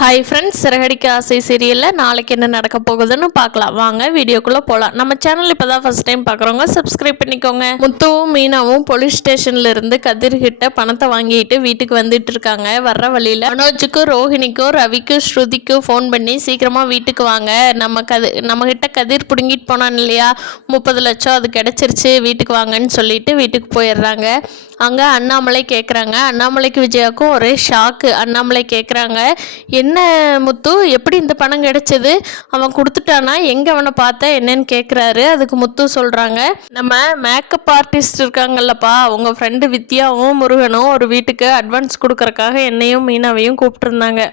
Hi friends, Siragadikka ஆசை சீரியலில் நாளைக்கு என்ன நடக்க போகுதுன்னு பார்க்கலாம். வாங்க வீடியோக்குள்ளே போகலாம். நம்ம சேனல் இப்போ தான் ஃபஸ்ட் டைம் பார்க்குறவங்க சப்ஸ்கிரைப் பண்ணிக்கோங்க. முத்துவும் மீனாவும் போலீஸ் ஸ்டேஷன்ல இருந்து கதிர்கிட்ட பணத்தை வாங்கிட்டு வீட்டுக்கு வந்துட்டு இருக்காங்க. வர்ற வழியில் மனோஜுக்கும் ரோஹிணிக்கும் ரவிக்கும் ஸ்ருதிக்கும் ஃபோன் பண்ணி சீக்கிரமாக வீட்டுக்கு வாங்க, நம்ம கிட்ட கதிர் பிடுங்கிட்டு போனான் இல்லையா 30 லட்சம், அது கிடச்சிருச்சு, வீட்டுக்கு வாங்கன்னு சொல்லிட்டு வீட்டுக்கு போயிடுறாங்க. அங்கே அண்ணாமலை கேட்குறாங்க. அண்ணாமலைக்கு விஜயாவுக்கும் ஒரே ஷாக்கு. அண்ணாமலை கேட்குறாங்க, என்ன முத்து, எப்படி இந்த பணம் கிடைச்சது, அவன் கொடுத்துட்டானா, எங்கே அவனை பார்த்த என்னன்னு கேட்குறாரு. அதுக்கு முத்து சொல்கிறாங்க, நம்ம மேக்கப் ஆர்டிஸ்ட் இருக்காங்கல்லப்பா, அவங்க ஃப்ரெண்டு வித்யாவும் முருகனும் ஒரு வீட்டுக்கு அட்வான்ஸ் கொடுக்கறக்காக என்னையும் மீனாவையும் கூப்பிட்டுருந்தாங்க.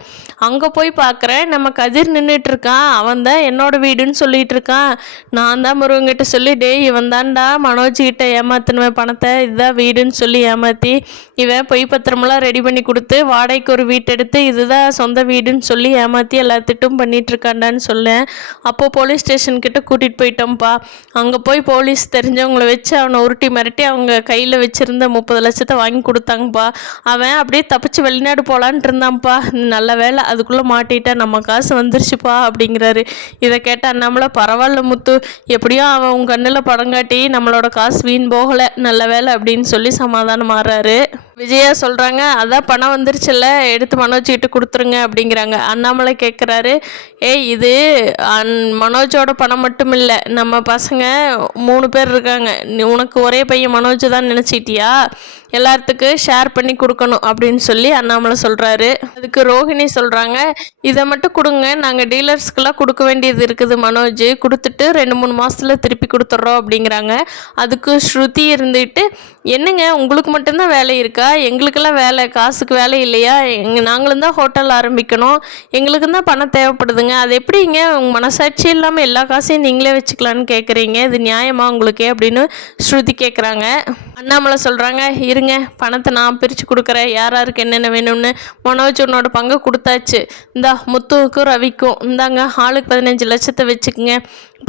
அங்கே போய் பார்க்குறேன், நம்ம கதிர் நின்றுட்டு இருக்கான். அவன் தான் என்னோட வீடுன்னு சொல்லிட்டு இருக்கான். நான் தான் முருகன்கிட்ட சொல்லி, டேய் இவன் தான்டா மனோஜ்கிட்ட ஏமாத்தினுவேன் பணத்தை, இதுதான் வீடுன்னு சொல்லி ஏமாற்றி இவன் பொய் பத்திரமெல்லாம் ரெடி பண்ணி கொடுத்து வாடகைக்கு ஒரு வீட்டு எடுத்து இதுதான் சொந்த வீடுன்னு சொல்லி ஏமாற்றி எல்லாத்திட்டும் பண்ணிட்டு இருக்காண்டான்னு சொல்லேன். அப்போது போலீஸ் ஸ்டேஷன்கிட்ட கூட்டிகிட்டு போயிட்டோம்ப்பா. அங்கே போய் போலீஸ் தெரிஞ்சவங்கள வச்சு அவனை உருட்டி மிரட்டி அவங்க கையில் வச்சுருந்த 30 லட்சத்தை வாங்கி கொடுத்தாங்கப்பா. அவன் அப்படியே தப்பிச்சு வெளிநாடு போகலான்ட்டு இருந்தான்ப்பா. நல்ல வேலை, அதுக்குள்ளே மாட்டிட்டேன், நம்ம காசு வந்துருச்சுப்பா அப்படிங்கிறாரு. இதை கேட்ட அண்ணாமலை, பரவாயில்ல முத்து, எப்படியும் அவன் உன் கண்ணில் படம் காட்டி நம்மளோட காசு வீண் போகலை, நல்ல வேலை அப்படின்னு சொல்லி சமாதானம் மாறாரு. விஜயா சொல்கிறாங்க, அதான் பணம் வந்துருச்சுல்ல, எடுத்து மனோஜ்கிட்ட கொடுத்துருங்க அப்படிங்கிறாங்க. அண்ணாமலை கேட்குறாரு, ஏய் இது மனோஜோட பணம் மட்டும் இல்லை, நம்ம பசங்க 3 பேர் இருக்காங்க, உனக்கு ஒரே பையன் மனோஜ் தான் நினச்சிட்டியா, எல்லாத்துக்கும் ஷேர் பண்ணி கொடுக்கணும் அப்படின்னு சொல்லி அண்ணாமலை சொல்கிறாரு. அதுக்கு ரோஹிணி சொல்கிறாங்க, இதை மட்டும் கொடுங்க, நாங்கள் டீலர்ஸ்க்கெல்லாம் கொடுக்க வேண்டியது இருக்குது மனோஜ், கொடுத்துட்டு 2-3 மாதத்தில் திருப்பி கொடுத்துட்றோம் அப்படிங்கிறாங்க. அதுக்கு ஸ்ருதி இருந்துட்டு, என்னங்க உங்களுக்கு மட்டும்தான் வேலை இருக்கா, எங்களுக்கெல்லாம் வேலை, காசுக்கு வேலை இல்லையா, நாங்களும் தான் ஹோட்டல் ஆரம்பிக்கணும், எங்களுக்கு தான் பணம் தேவைப்படுதுங்க, அது எப்படிங்க உங்கள் மனசாட்சி இல்லாமல் எல்லா காசையும் நீங்களே வச்சுக்கலான்னு கேட்குறீங்க, இது நியாயமா உங்களுக்கு அப்படின்னு ஸ்ருதி கேட்குறாங்க. அண்ணாமலை சொல்கிறாங்க, இருங்க பணத்தை நான் பிரித்து கொடுக்குறேன், யாருக்கு என்னென்ன வேணும்னு. மனோஜ் உன்னோட பங்கை கொடுத்தாச்சு, இந்தா முத்துவுக்கும் ரவிக்கும் இந்தாங்க, ஆளுக்கு 15 லட்சத்தை வச்சுக்குங்க,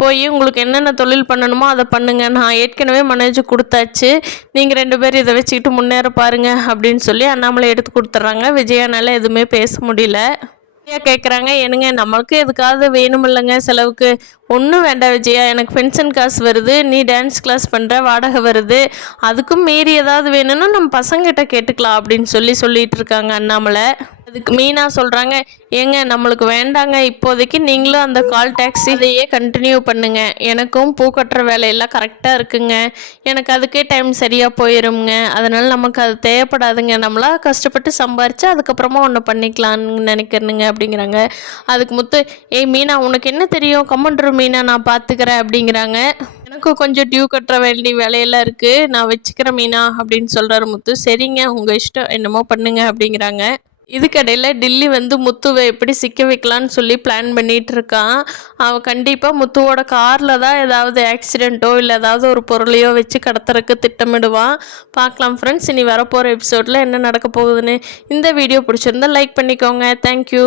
போய் உங்களுக்கு என்னென்ன தொழில் பண்ணணுமோ அதை பண்ணுங்க, நான் ஏற்கனவே மனோஜ் கொடுத்தாச்சு, நீங்கள் 2 பேர் இதை வச்சுக்கிட்டு முன்னேற பாருங்க அப்படின்னு சொல்லி அண்ணாமலை எடுத்து கொடுத்துட்றாங்க. விஜயானால எதுவுமே பேச முடியல. விஜயா கேட்குறாங்க, என்னங்க நம்மளுக்கு எதுக்காவது வேணும் இல்லைங்க செலவுக்கு, ஒன்றும் வேண்டாம் விஜயா, எனக்கு பென்ஷன் காசு வருது, நீ டான்ஸ் கிளாஸ் பண்ணுற, வாடகை வருது, அதுக்கும் மீறி ஏதாவது வேணும்னா நம்ம பசங்கிட்ட கேட்டுக்கலாம் அப்படின்னு சொல்லிட்டு இருக்காங்க அண்ணாமலை. அதுக்கு மீனா சொல்கிறாங்க, ஏங்க நம்மளுக்கு வேண்டாங்க, இப்போதைக்கு நீங்களும் அந்த கால் டாக்ஸி இதையே கண்டினியூ பண்ணுங்க, எனக்கும் பூ கட்டுற வேலையெல்லாம் கரெக்டாக இருக்குங்க, எனக்கு அதுக்கே டைம் சரியாக போயிருங்க, அதனால் நமக்கு அது தேவைப்படாதுங்க, நம்மளா கஷ்டப்பட்டு சம்பாரித்து அதுக்கப்புறமா ஒன்று பண்ணிக்கலான்னு நினைக்கிறேனுங்க அப்படிங்கிறாங்க. அதுக்கு முத்து, ஏய் மீனா உனக்கு என்ன தெரியும், கம்மன்ட்ரு மீனா, நான் பார்த்துக்கிறேன் அப்படிங்கிறாங்க. எனக்கும் கொஞ்சம் டியூ கட்டுற வேண்டிய வேலையெல்லாம் இருக்குது, நான் வச்சுக்கிறேன் மீனா அப்படின்னு சொல்கிறாரு முத்து. சரிங்க உங்கள் இஷ்டம், என்னமோ பண்ணுங்க அப்படிங்கிறாங்க. இதுக்கடையில் டில்லி வந்து முத்துவை எப்படி சிக்க வைக்கலான்னு சொல்லி பிளான் பண்ணிகிட்டு இருக்கான். அவன் கண்டிப்பாக முத்துவோட காரில் தான் ஏதாவது ஆக்சிடெண்ட்டோ இல்லை ஏதாவது ஒரு பொருளையோ வச்சு கடத்துறதுக்கு திட்டமிடுவான். பார்க்கலாம் ஃப்ரெண்ட்ஸ், இனி வரப்போகிற எபிசோடில் என்ன நடக்க போகுதுன்னு. இந்த வீடியோ பிடிச்சிருந்தா லைக் பண்ணிக்கோங்க. தேங்க்யூ.